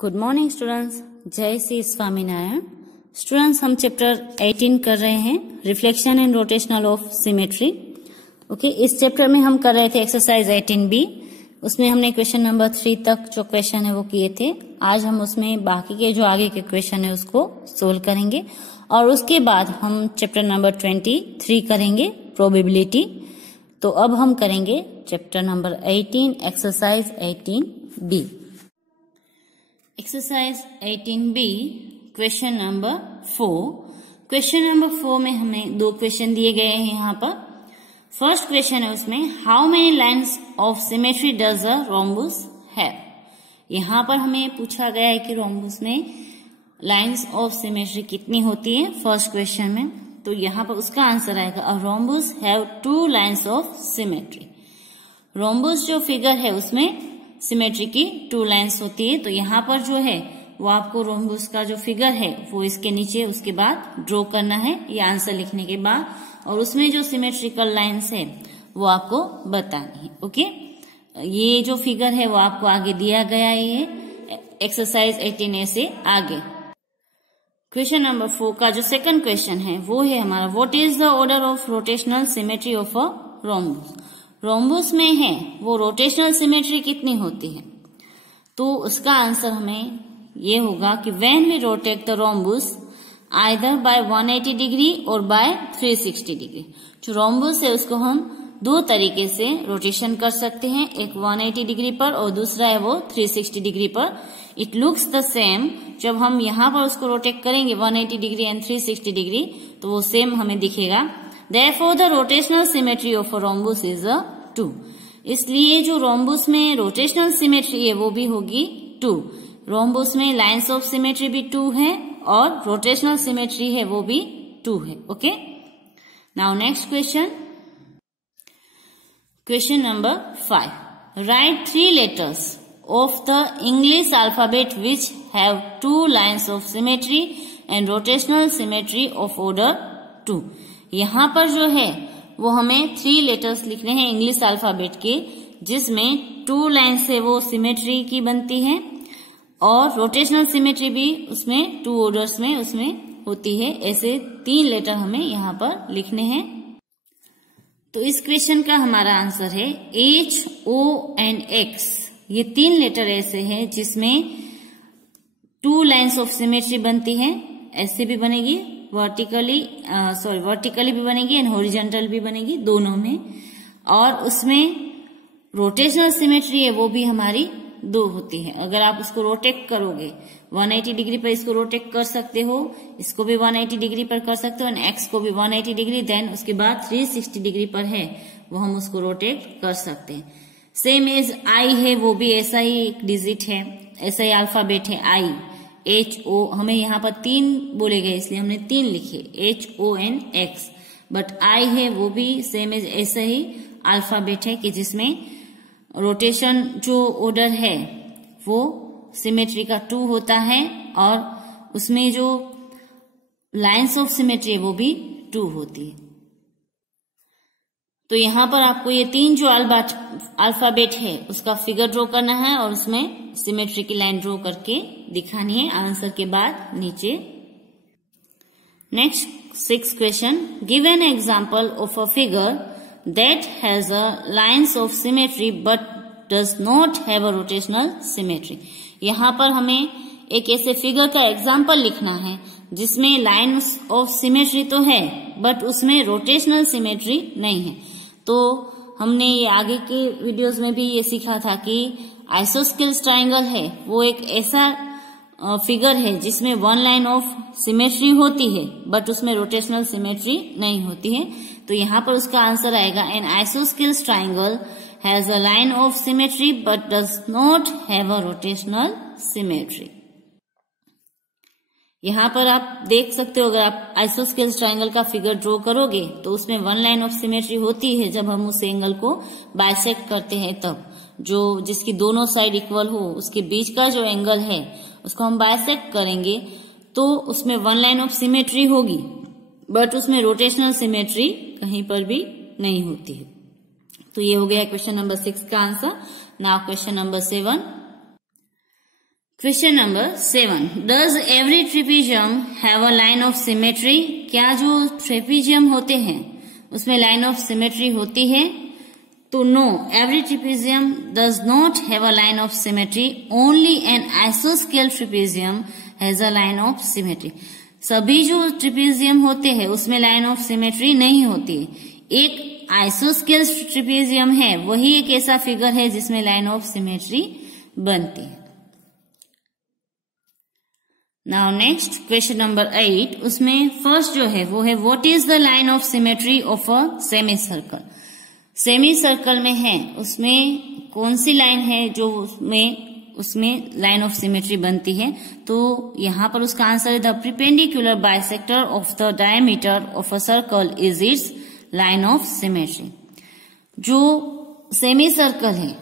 Good morning students, जय Shri Swaminarayan. Students, हम chapter 18 कर रहे हैं, reflection and rotational of symmetry. Okay, इस चैप्टर में हम कर रहे थे एक्सरसाइज 18B। उसमें हमने क्वेश्चन नंबर 3 तक जो क्वेश्चन है वो किए थे। आज हम उसमें बाकी के जो आगे के क्वेश्चन है उसको सोल्व करेंगे और उसके बाद हम चैप्टर नंबर 23 करेंगे, प्रोबेबिलिटी। तो अब हम करेंगे chapter number 18, exercise 18B। Exercise 18B, question number 4। Question number 4 में हमें दो क्वेश्चन दिए गए हैं यहाँ पर। फर्स्ट क्वेश्चन है उसमें, how many lines of symmetry does a rhombus have. यहाँ पर हमें पूछा गया है कि रोम्बस में लाइन्स ऑफ सिमेट्री कितनी होती है फर्स्ट क्वेश्चन में। तो यहाँ पर उसका आंसर आएगा, a rhombus have 2 lines of symmetry. Rhombus जो फिगर है उसमें सिमेट्री की 2 लाइन्स होती है। तो यहाँ पर जो है वो आपको रोम्बस का जो फिगर है वो इसके नीचे उसके बाद ड्रॉ करना है, ये आंसर लिखने के बाद, और उसमें जो सिमेट्रिकल लाइन्स है वो आपको बतानी है। ओके, ये जो फिगर है वो आपको आगे दिया गया है एक्सरसाइज 18A से आगे। क्वेश्चन नंबर 4 का जो सेकंड क्वेश्चन है वो है हमारा, what is the order of rotational symmetry of a rhombus. Rhombus में है वो रोटेशनल सिमेट्री कितनी होती है। तो उसका आंसर हमें ये होगा कि when we rotate the rhombus either by 180 degree और बाय 360 डिग्री। जो रोम्बस है उसको हम दो तरीके से रोटेशन कर सकते हैं, एक 180 डिग्री पर और दूसरा है वो 360 डिग्री पर। It looks the same. जब हम यहाँ पर उसको रोटेट करेंगे 180 डिग्री एंड 360 डिग्री तो वो सेम हमें दिखेगा। Therefore, the rotational symmetry of a rhombus is a 2. इसलिए जो रोम्बस में रोटेशनल सिमेट्री है वो भी होगी 2। रोम्बस में लाइन्स ऑफ सिमेट्री भी 2 है और रोटेशनल सिमेट्री है वो भी 2 है। Okay, now next question, question number 5। Right 3 letters of the English alphabet which have 2 lines of symmetry and rotational symmetry of order 2। यहाँ पर जो है वो हमें 3 लेटर्स लिखने हैं इंग्लिश अल्फाबेट के, जिसमें 2 लाइन से वो सिमेट्री की बनती है और रोटेशनल सिमेट्री भी उसमें 2 ऑर्डर्स में उसमें होती है। ऐसे 3 लेटर हमें यहाँ पर लिखने हैं। तो इस क्वेश्चन का हमारा आंसर है H, O एंड X। ये 3 लेटर ऐसे हैं जिसमें 2 लाइन्स ऑफ सिमेट्री बनती है। ऐसे भी बनेगी, वर्टिकली भी बनेगी एंड हॉरिजॉन्टल भी बनेगी, दोनों में। और उसमें रोटेशनल सिमेट्री है वो भी हमारी 2 होती है। अगर आप उसको रोटेट करोगे 180 डिग्री पर इसको रोटेट कर सकते हो, इसको भी 180 डिग्री पर कर सकते हो एंड एक्स को भी 180 डिग्री, देन उसके बाद 360 डिग्री पर है वो हम उसको रोटेट कर सकते हैं। सेम एज आई है, वो भी ऐसा ही एक डिजिट है, ऐसा ही अल्फाबेट है आई, HO। हमें यहाँ पर 3 बोले गए इसलिए हमने 3 लिखे, HO and X। But I है वो भी सेम एज ऐसा ही अल्फाबेट है कि जिसमें रोटेशन जो ऑर्डर है वो सिमेट्री का 2 होता है और उसमें जो लाइन्स ऑफ सिमेट्री वो भी 2 होती है। तो यहाँ पर आपको ये 3 जो अल्फाबेट है उसका फिगर ड्रॉ करना है और उसमें सिमेट्री की लाइन ड्रॉ करके दिखानी है आंसर के बाद नीचे। Next 6th question, give an example of a figure that has a lines of symmetry but does not have a rotational symmetry. यहाँ पर हमें एक ऐसे फिगर का एग्जाम्पल लिखना है जिसमें लाइन्स ऑफ सिमेट्री तो है बट उसमें रोटेशनल सिमेट्री नहीं है। तो हमने ये आगे के वीडियोस में भी ये सीखा था कि आइसोस्केल्स ट्राइंगल है वो एक ऐसा फिगर है जिसमें 1 लाइन ऑफ सिमेट्री होती है बट उसमें रोटेशनल सिमेट्री नहीं होती है। तो यहाँ पर उसका आंसर आएगा, an isosceles triangle has a line of symmetry but does not have a rotational symmetry. यहाँ पर आप देख सकते हो, अगर आप आइसोस्केल्स ट्राइंगल का फिगर ड्रॉ करोगे तो उसमें 1 लाइन ऑफ सिमेट्री होती है जब हम उस एंगल को बाइसेक्ट करते हैं, तब जो जिसकी दोनों साइड इक्वल हो उसके बीच का जो एंगल है उसको हम बाइसेक्ट करेंगे तो उसमें 1 लाइन ऑफ सिमेट्री होगी बट उसमें रोटेशनल सिमेट्री कहीं पर भी नहीं होती है। तो ये हो गया क्वेश्चन नंबर 6 का answer. Now question number 7। Question number 7, does every trapezium have a line of symmetry? क्या जो ट्रेपेजियम होते हैं उसमें लाइन ऑफ सिमेट्री होती है? तो no, every trapezium does not have a line of symmetry, only an आइसोस्केल trapezium has a line of symmetry. सभी जो ट्रेपेजियम होते हैं उसमें लाइन ऑफ सिमेट्री नहीं होती है। एक आइसोस्केल ट्रेपेजियम है, वही एक ऐसा फिगर है जिसमें लाइन ऑफ सिमेट्री बनती है। नाउ नेक्स्ट क्वेश्चन नंबर 8, उसमें फर्स्ट जो है वो है what is the line of symmetry of a semi circle? Semi circle में है, उसमें कौन सी लाइन है जो उसमें लाइन ऑफ सिमेट्री बनती है? तो यहां पर उसका आंसर है the perpendicular bisector of the diameter of a circle is it's line of symmetry. जो सेमी सर्कल है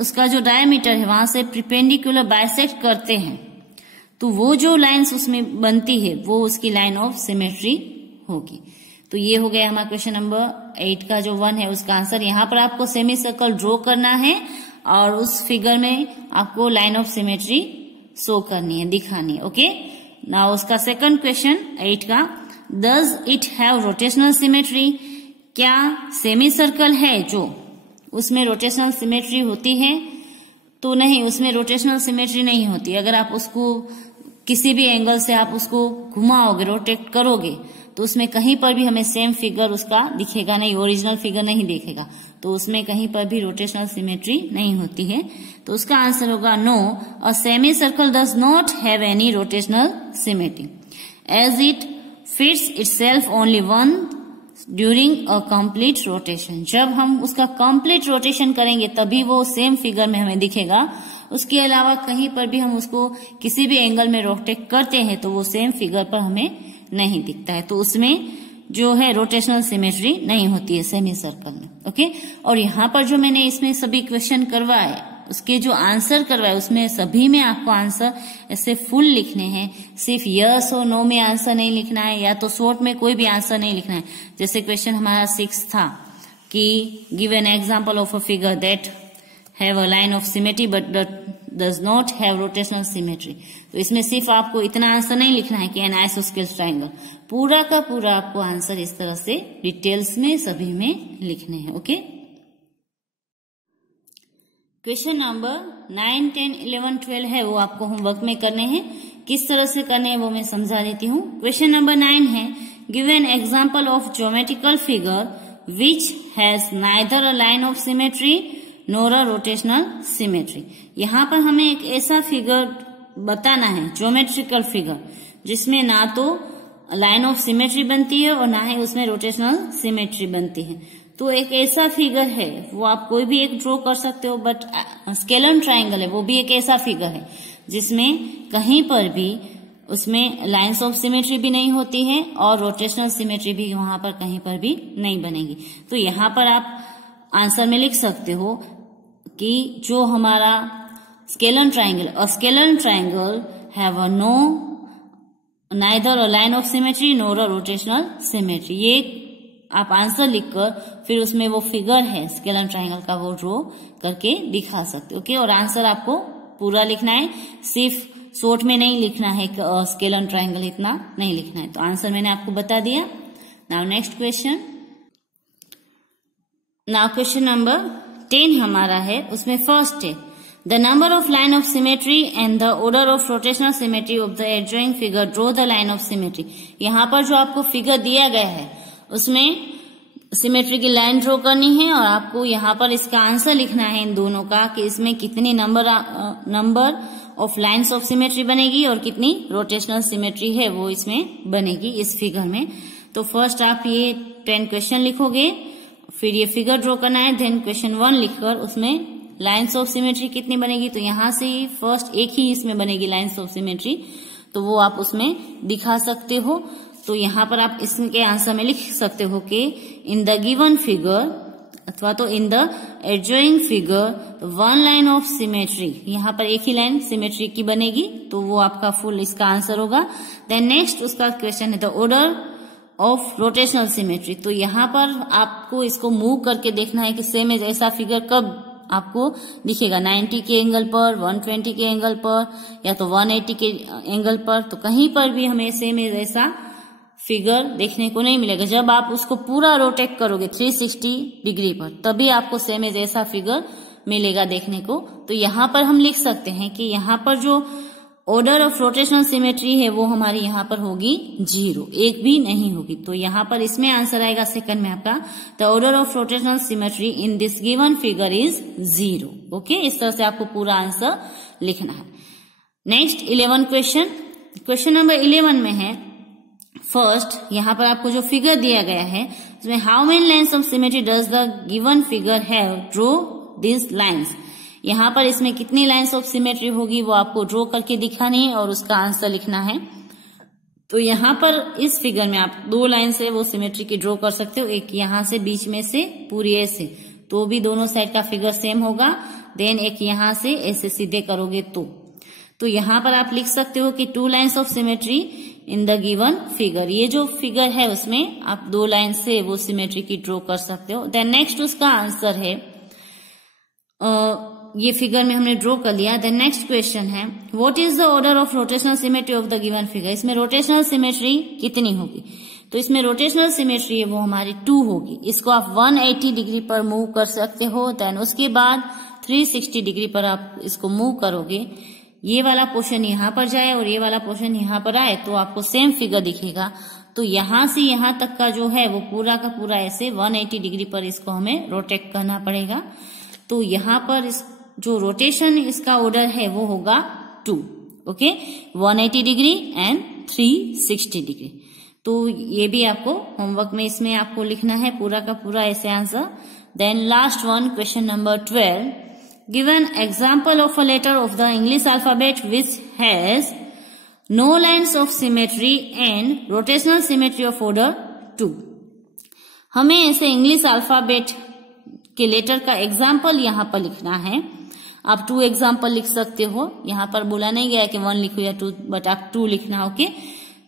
उसका जो डायमीटर है वहां से परपेंडिकुलर बाइसेक्ट करते हैं, तो वो जो लाइंस उसमें बनती है वो उसकी लाइन ऑफ सिमेट्री होगी। तो ये हो गया हमारा क्वेश्चन नंबर 8 का जो 1 है उसका आंसर। यहाँ पर आपको सेमी सर्कल ड्रॉ करना है और उस फिगर में आपको लाइन ऑफ सिमेट्री शो करनी है, दिखानी है। ओके, नाउ उसका सेकंड क्वेश्चन 8 का, does it have rotational symmetry? क्या सेमी सर्कल है जो उसमें रोटेशनल सिमेट्री होती है? तो नहीं, उसमें रोटेशनल सिमेट्री नहीं होती। अगर आप उसको किसी भी एंगल से आप उसको घुमाओगे, रोटेट करोगे, तो उसमें कहीं पर भी हमें सेम फिगर उसका दिखेगा नहीं, ओरिजिनल फिगर नहीं दिखेगा। तो उसमें कहीं पर भी रोटेशनल सिमेट्री नहीं होती है। तो उसका आंसर होगा no, a semi circle does not have any rotational symmetry as it fits itself only one during a complete rotation. जब हम उसका कंप्लीट रोटेशन करेंगे तभी वो सेम फिगर में हमें दिखेगा। उसके अलावा कहीं पर भी हम उसको किसी भी एंगल में रोटेट करते हैं तो वो सेम फिगर पर हमें नहीं दिखता है। तो उसमें जो है रोटेशनल सिमेट्री नहीं होती है सेमी सर्कल में। ओके, और यहाँ पर जो मैंने इसमें सभी क्वेश्चन करवाए, उसके जो आंसर करवाए, उसमें सभी में आपको आंसर ऐसे फुल लिखने हैं। सिर्फ यस और नो में आंसर नहीं लिखना है, या तो शॉर्ट में कोई भी आंसर नहीं लिखना है। जैसे क्वेश्चन हमारा 6 था कि give an example of a figure that have a line of symmetry but does not have rotational symmetry. तो इसमें सिर्फ आपको इतना आंसर नहीं लिखना है कि एन आइसोस्केल ट्रायंगल, पूरा का पूरा आपको आंसर इस तरह से डिटेल्स में सभी में लिखने हैं। ओके, क्वेश्चन नंबर 9, 10, 11, 12 है वो आपको होमवर्क में करने हैं। किस तरह से करने हैं वो मैं समझा देती हूँ। क्वेश्चन नंबर 9 है give an example of geometrical figure which has neither a line of symmetry nor a rotational symmetry. यहाँ पर हमें एक ऐसा फिगर बताना है, ज्योमेट्रिकल फिगर, जिसमें ना तो लाइन ऑफ सिमेट्री बनती है और ना ही उसमें रोटेशनल सिमेट्री बनती है। तो एक ऐसा फिगर है, वो आप कोई भी एक ड्रॉ कर सकते हो, बट स्केलर ट्रायंगल है, वो भी एक ऐसा फिगर है जिसमें कहीं पर भी उसमें लाइन्स ऑफ सिमेट्री भी नहीं होती है और रोटेशनल सिमेट्री भी वहां पर कहीं पर भी नहीं बनेगी। तो यहाँ पर आप आंसर में लिख सकते हो कि जो हमारा scalar triangle have a no neither a line of symmetry nor a rotational symmetry. ये आप आंसर लिखकर फिर उसमें वो फिगर है स्केलर ट्रायंगल का, वो ड्रॉ करके दिखा सकते हो। ओके, और आंसर आपको पूरा लिखना है, सिर्फ शॉर्ट में नहीं लिखना है, स्केलर ट्रायंगल इतना नहीं लिखना है। तो आंसर मैंने आपको बता दिया। Now next question, now question number 10 हमारा है, उसमें फर्स्ट है the number of line of symmetry and the order of rotational symmetry of the adjoining figure draw the line of symmetry. यहाँ पर जो आपको फिगर दिया गया है उसमें सिमेट्री की लाइन ड्रॉ करनी है और आपको यहाँ पर इसका आंसर लिखना है इन दोनों का कि इसमें कितनी number of lines of symmetry बनेगी और कितनी रोटेशनल सिमेट्री है वो इसमें बनेगी इस फिगर में। तो फर्स्ट आप ये 10 क्वेश्चन लिखोगे, फिर ये फिगर ड्रॉ करना है, देन क्वेश्चन 1 लिखकर उसमें लाइन्स ऑफ सिमेट्री कितनी बनेगी, तो यहाँ से फर्स्ट एक ही इसमें बनेगी लाइन्स ऑफ सिमेट्री, तो वो आप उसमें दिखा सकते हो। तो यहाँ पर आप इसके आंसर में लिख सकते हो कि इन द गिवन फिगर अथवा तो in the adjoining figure 1 line of symmetry, यहाँ पर एक ही लाइन सिमेट्री की बनेगी, तो वो आपका फुल इसका आंसर होगा। देन नेक्स्ट उसका क्वेश्चन है the order of rotational symmetry. तो यहाँ पर आपको इसको मूव करके देखना है कि सेम ऐसा फिगर कब आपको दिखेगा 90 के एंगल पर, 120 के एंगल पर या तो 180 के एंगल पर, तो कहीं पर भी हमें सेम ऐसा फिगर देखने को नहीं मिलेगा। जब आप उसको पूरा रोटेट करोगे 360 डिग्री पर, तभी आपको सेम ऐसा फिगर मिलेगा देखने को। तो यहाँ पर हम लिख सकते हैं कि यहाँ पर जो ऑर्डर ऑफ रोटेशनल सिमेट्री है वो हमारी यहाँ पर होगी 0, एक भी नहीं होगी। तो यहाँ पर इसमें आंसर आएगा सेकंड में आपका, the order of rotational symmetry in this given figure is 0। Okay, इस तरह से आपको पूरा आंसर लिखना है। नेक्स्ट 11 क्वेश्चन नंबर 11 में है फर्स्ट, यहाँ पर आपको जो फिगर दिया गया है उसमें how many lines of symmetry does the given figure have, draw this lines. यहाँ पर इसमें कितनी लाइन्स ऑफ सिमेट्री होगी वो आपको ड्रॉ करके दिखानी है और उसका आंसर लिखना है। तो यहाँ पर इस फिगर में आप 2 लाइन से वो सिमेट्री की ड्रॉ कर सकते हो, एक यहाँ से बीच में से पूरी ऐसे, तो भी दोनों साइड का फिगर सेम होगा। देन एक यहाँ से ऐसे सीधे करोगे तो यहाँ पर आप लिख सकते हो कि 2 lines of symmetry in the given figure. ये जो फिगर है उसमें आप 2 लाइन से वो सिमेट्री की ड्रॉ कर सकते हो। देन नेक्स्ट उसका आंसर है, ये फिगर में हमने ड्रॉ कर लिया। देन नेक्स्ट क्वेश्चन है what is the order of rotational symmetry of the given figure. इसमें रोटेशनल सिमेट्री कितनी होगी, तो इसमें रोटेशनल सिमेट्री है वो हमारी 2 होगी। इसको आप 180 डिग्री पर मूव कर सकते हो। देन उसके बाद 360 डिग्री पर आप इसको मूव करोगे, ये वाला पोर्शन यहाँ पर जाए और ये वाला पोर्शन यहाँ पर आए तो आपको सेम फिगर दिखेगा। तो यहाँ से यहाँ तक का जो है वो पूरा का पूरा ऐसे 180 डिग्री पर इसको हमें रोटेट करना पड़ेगा। तो यहाँ पर इस जो रोटेशन इसका ऑर्डर है वो होगा 2। Okay, 180 degree and 360 degree. तो ये भी आपको होमवर्क में इसमें आपको लिखना है पूरा का पूरा ऐसे answer. Then last one question number 12, give an example of a letter of the English alphabet which has no lines of symmetry and rotational symmetry of order 2। हमें ऐसे इंग्लिश अल्फाबेट के लेटर का एग्जाम्पल यहाँ पर लिखना है। आप 2 example लिख सकते हो, यहाँ पर बोला नहीं गया कि 1 लिखो या 2, बट आप 2 लिखना। ओके,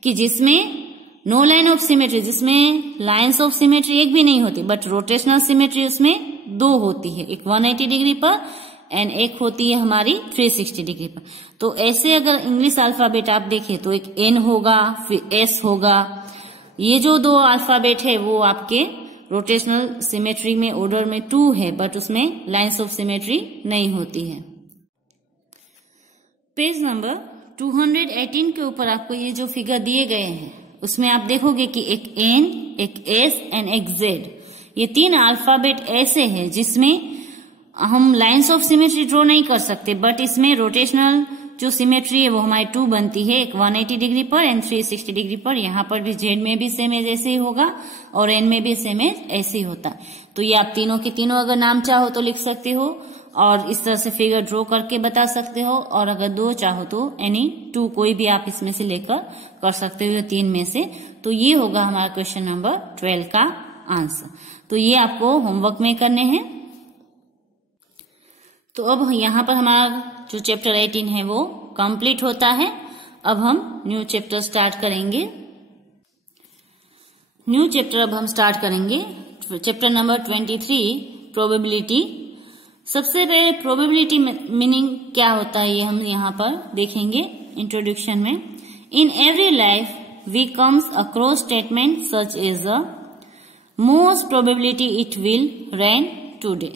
कि जिसमें नो लाइन ऑफ सिमेट्री, जिसमें लाइन्स ऑफ सिमेट्री एक भी नहीं होती, बट रोटेशनल सिमेट्री उसमें 2 होती है, एक 180 डिग्री पर एंड एक होती है हमारी 360 डिग्री पर। तो ऐसे अगर इंग्लिश अल्फाबेट आप देखें तो एक N होगा, फिर S होगा। ये जो 2 अल्फाबेट है वो आपके रोटेशनल सिमेट्री में ऑर्डर में 2 है, बट उसमें लाइन्स ऑफ सिमेट्री नहीं होती है। पेज नंबर 218 के ऊपर आपको ये जो फिगर दिए गए हैं उसमें आप देखोगे कि एक N, एक S एंड एक Z, ये 3 अल्फाबेट ऐसे हैं जिसमें हम लाइन्स ऑफ सिमेट्री ड्रॉ नहीं कर सकते, बट इसमें रोटेशनल जो सिमेट्री है वो हमारी 2 बनती है, एक 180 डिग्री पर एंड 360 डिग्री पर। यहाँ पर भी Z में भी सेम एज ऐसे ही होगा और N में भी सेम एज ऐसे ही होता है। तो ये आप तीनों के तीनों अगर नाम चाहो तो लिख सकते हो और इस तरह से फिगर ड्रॉ करके बता सकते हो, और अगर 2 चाहो तो एनी 2 कोई भी आप इसमें से लेकर कर सकते हो, 3 में से। तो ये होगा हमारा क्वेश्चन नंबर 12 का आंसर। तो ये आपको होमवर्क में करने हैं। तो अब यहाँ पर हमारा जो चैप्टर 18 है वो कंप्लीट होता है। अब हम न्यू चैप्टर स्टार्ट करेंगे। न्यू चैप्टर अब हम स्टार्ट करेंगे, चैप्टर नंबर 23 प्रोबेबिलिटी। सबसे पहले प्रोबेबिलिटी मीनिंग क्या होता है ये हम यहाँ पर देखेंगे इंट्रोडक्शन में। In every life we comes across statement such as the most probability it will rain today,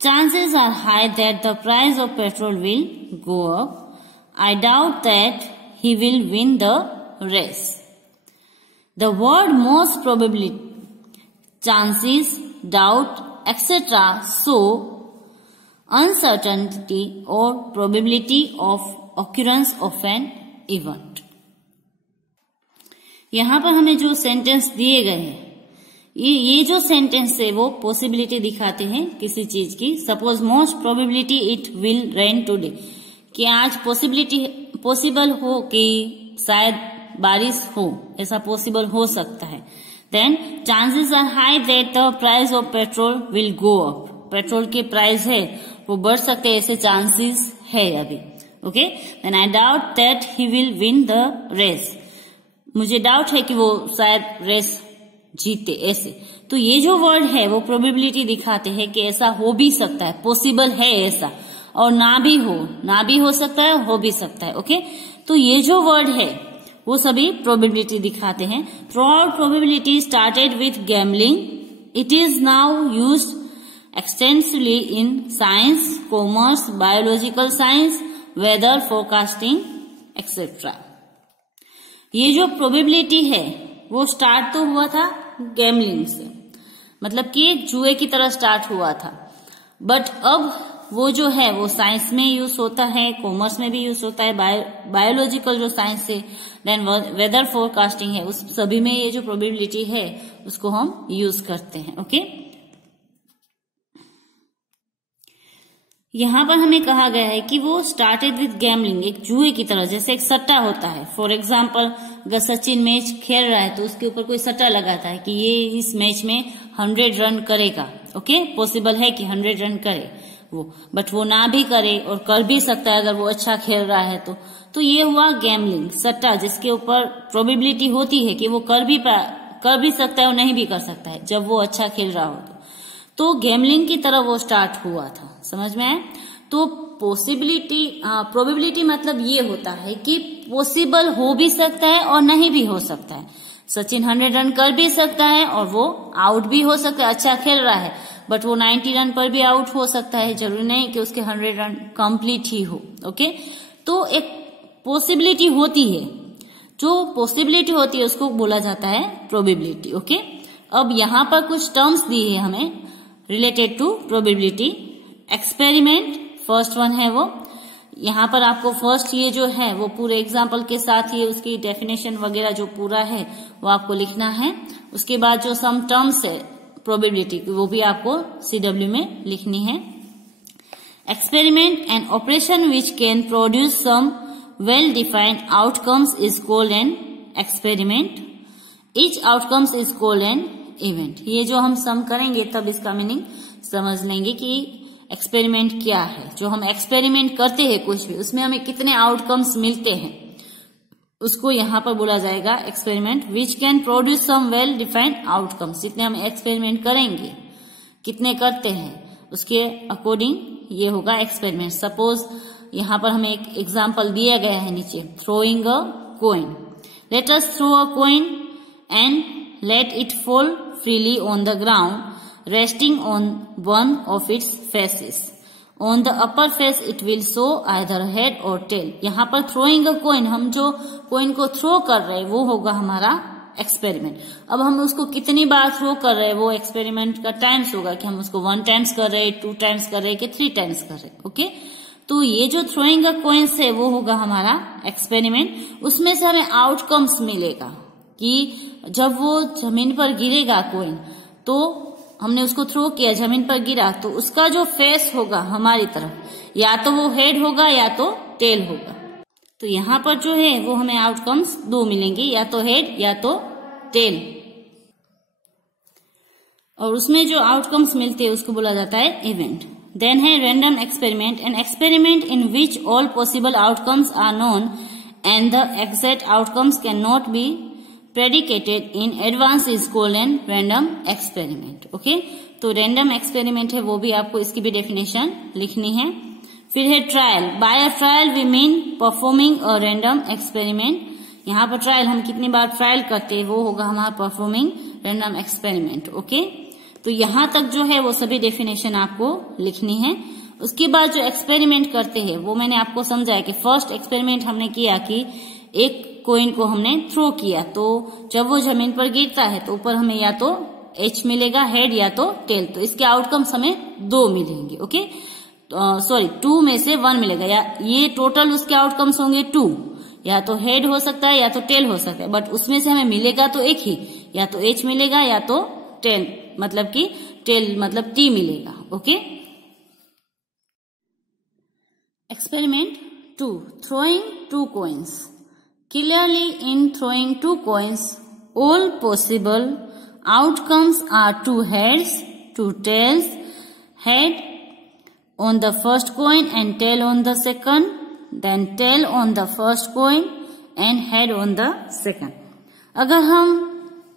chances are high that the price of petrol will go up, I doubt that he will win the race. The word most probably, chances, doubt, etc. show uncertainty or probability of occurrence of an event. यहाँ पर हमें जो sentence दिए गए हैं, ये जो sentence है वो पॉसिबिलिटी दिखाते हैं किसी चीज की। Suppose most probability it will rain today, कि आज पॉसिबल हो कि शायद बारिश हो, ऐसा पॉसिबल हो सकता है। Then chances are high that the price of petrol will go up, petrol के प्राइस है वो बढ़ सकते हैं, ऐसे चांसेस है अभी। Okay, then I doubt that he will win the race, मुझे डाउट है कि वो शायद रेस जीते, ऐसे। तो ये जो वर्ड है वो प्रोबेबिलिटी दिखाते हैं कि ऐसा हो भी सकता है, पॉसिबल है ऐसा, और ना भी हो सकता है, हो भी सकता है। ओके, तो ये जो वर्ड है वो सभी प्रोबेबिलिटी दिखाते हैं। Through out probability started with gambling, it is now used extensively in science, commerce, biological science, weather forecasting, etc. ये जो प्रोबेबिलिटी है वो स्टार्ट तो हुआ था गैम्बलिंग से, मतलब कि एक जुए की तरह स्टार्ट हुआ था, बट अब वो जो है वो साइंस में यूज होता है, कॉमर्स में भी यूज होता है, बायोलॉजिकल जो साइंस है, देन वेदर फोरकास्टिंग है, उस सभी में ये जो प्रोबेबिलिटी है उसको हम यूज करते हैं। ओके, यहाँ पर हमें कहा गया है कि वो स्टार्टेड विथ गैम्बलिंग, एक जुए की तरह, जैसे एक सट्टा होता है। फॉर एग्जाम्पल, अगर सचिन मैच खेल रहा है तो उसके ऊपर कोई सट्टा लगाता है कि ये इस मैच में 100 रन करेगा। ओके, पॉसिबल है कि 100 रन करे वो, बट वो ना भी करे और कर भी सकता है अगर वो अच्छा खेल रहा है तो ये हुआ गैम्बलिंग, सट्टा, जिसके ऊपर प्रोबेबिलिटी होती है कि वो कर भी सकता है और नहीं भी कर सकता है जब वो अच्छा खेल रहा हो। तो गैम्बलिंग की तरह वो स्टार्ट हुआ था, समझ में आया? तो प्रोबेबिलिटी मतलब ये होता है कि पॉसिबल हो भी सकता है और नहीं भी हो सकता है। सचिन 100 रन कर भी सकता है और वो आउट भी हो सकता है, अच्छा खेल रहा है, बट वो 90 रन पर भी आउट हो सकता है, जरूरी नहीं कि उसके 100 रन कंप्लीट ही हो। ओके, तो एक पॉसिबिलिटी होती है, जो पॉसिबिलिटी होती है उसको बोला जाता है प्रोबेबिलिटी। ओके, अब यहाँ पर कुछ टर्म्स दी है हमें related to probability. Experiment first one है वो, यहाँ पर आपको फर्स्ट ये जो है वो पूरे एग्जाम्पल के साथ ये उसकी डेफिनेशन वगैरह जो पूरा है वो आपको लिखना है। उसके बाद जो सम टर्म्स है प्रोबेबिलिटी की वो भी आपको CW में लिखनी है। Experiment and operation which can produce some well defined outcomes is called an experiment. Each outcomes is called an event. ये जो हम सम करेंगे तब इसका मीनिंग समझ लेंगे कि एक्सपेरिमेंट क्या है। जो हम एक्सपेरिमेंट करते हैं कुछ भी, उसमें हमें कितने आउटकम्स मिलते हैं उसको यहाँ पर बोला जाएगा experiment. Which can produce some well defined outcomes, जितने हम एक्सपेरिमेंट करेंगे, कितने करते हैं, उसके अकॉर्डिंग ये होगा एक्सपेरिमेंट। सपोज यहाँ पर हमें एक एग्जाम्पल दिया गया है नीचे, throwing a coin. Let us throw a coin and let it fall freely on the ground, resting on one of its faces. On the upper face it will show either head or tail. यहाँ पर throwing a coin, हम जो coin को throw कर रहे हैं वो होगा हमारा एक्सपेरिमेंट। अब हम उसको कितनी बार थ्रो कर रहे हैं वो एक्सपेरिमेंट का टाइम्स होगा, कि हम उसको 1 टाइम्स कर रहे हैं, 2 टाइम्स कर रहे हैं, कि 3 टाइम्स कर रहे हैं। ओके, तो ये जो थ्रोइंग अ कॉइन्स है वो होगा हमारा एक्सपेरिमेंट। उसमें से हमें आउटकम्स मिलेगा कि जब वो जमीन पर गिरेगा कॉइन, तो हमने उसको थ्रो किया, जमीन पर गिरा, तो उसका जो फेस होगा हमारी तरफ, या तो वो हेड होगा या तो टेल होगा। तो यहाँ पर जो है वो हमें आउटकम्स 2 मिलेंगे, या तो हेड या तो टेल। और उसमें जो आउटकम्स मिलते हैं उसको बोला जाता है इवेंट। देन है random experiment, an experiment in which all possible outcomes are known and the exact outcomes can not be predicated in advance is called an random experiment. Okay, तो रैंडम एक्सपेरिमेंट है वो भी आपको इसकी भी definition लिखनी है। फिर है trial. By a trial we mean performing a random experiment. यहाँ पर ट्रायल हम कितनी बार ट्रायल करते हैं वो होगा हमारा परफॉर्मिंग रैंडम एक्सपेरिमेंट। ओके, तो यहाँ तक जो है वो सभी डेफिनेशन आपको लिखनी है। उसके बाद जो एक्सपेरिमेंट करते हैं वो मैंने आपको समझाया कि फर्स्ट एक्सपेरिमेंट हमने किया कि एक कॉइन को हमने थ्रो किया, तो जब वो जमीन पर गिरता है तो ऊपर हमें या तो एच मिलेगा हेड या तो टेल, तो इसके आउटकम्स हमें 2 मिलेंगे। ओके, सॉरी 2 में से 1 मिलेगा, या ये टोटल उसके आउटकम्स होंगे 2, या तो हेड हो सकता है या तो टेल हो सकता है, बट उसमें से हमें मिलेगा तो एक ही, या तो एच मिलेगा या तो टेल, मतलब कि टेल मतलब टी मिलेगा। Okay, experiment 2, throwing 2 coins। Clearly, in throwing 2 coins, all possible outcomes are 2 heads, 2 tails, head on the first coin and tail on the second, then tail on the first coin and head on the second. अगर हम